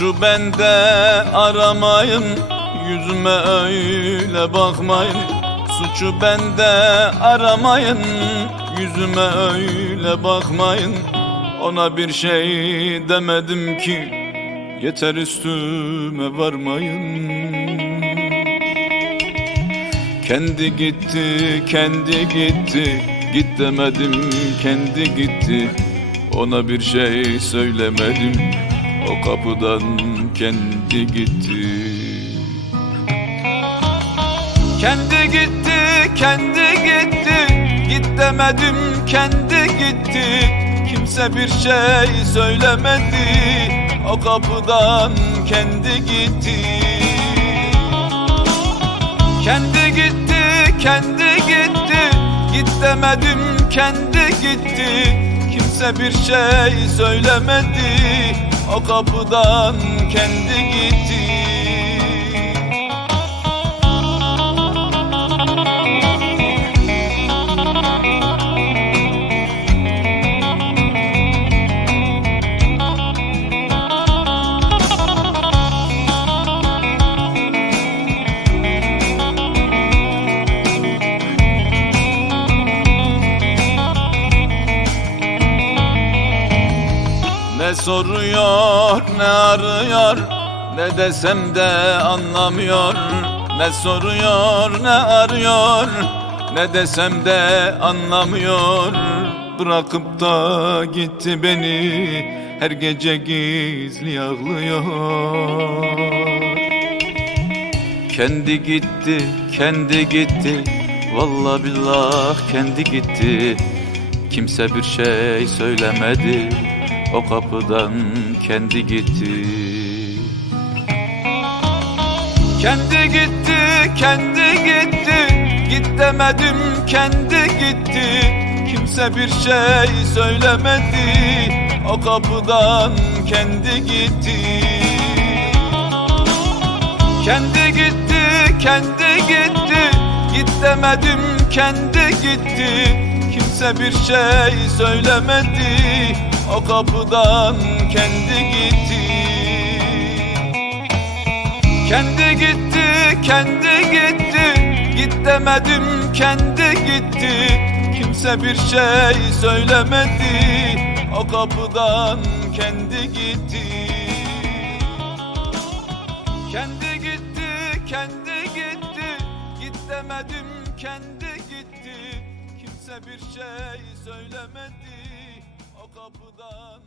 Suçu bende aramayın Yüzüme öyle bakmayın. Suçu bende aramayın Yüzüme öyle bakmayın. Ona bir şey demedim ki Yeter üstüme varmayın. Kendi gitti, kendi gitti Git demedim, kendi gitti. Ona bir şey söylemedim O kapıdan kendi gitti. Kendi gitti, kendi gitti. Git demedim, kendi gitti. Kimse bir şey söylemedi. O kapıdan kendi gitti. Kendi gitti, kendi gitti. Git demedim, kendi gitti. Kimse bir şey söylemedi O kapıdan kendi gitti Ne soruyor ne arıyor Ne desem de anlamıyor. Ne soruyor ne arıyor Ne desem de anlamıyor. Bırakıp da gitti beni Her gece gizli ağlıyor. Kendi gitti, kendi gitti Vallahi billah kendi gitti. Kimse bir şey söylemedi O kapıdan kendi gitti. Kendi gitti, kendi gitti. Git demedim kendi gitti. Kimse bir şey söylemedi. O kapıdan kendi gitti. Kendi gitti, kendi gitti. Git demedim, kendi gitti. Kimse bir şey söylemedi O kapıdan kendi gitti. Kendi gitti, kendi gitti. Git demedim, kendi gitti. Kimse bir şey söylemedi. O kapıdan kendi gitti. Kendi gitti, kendi gitti. Git demedim, kendi gitti. Kimse bir şey söylemedi kapıdan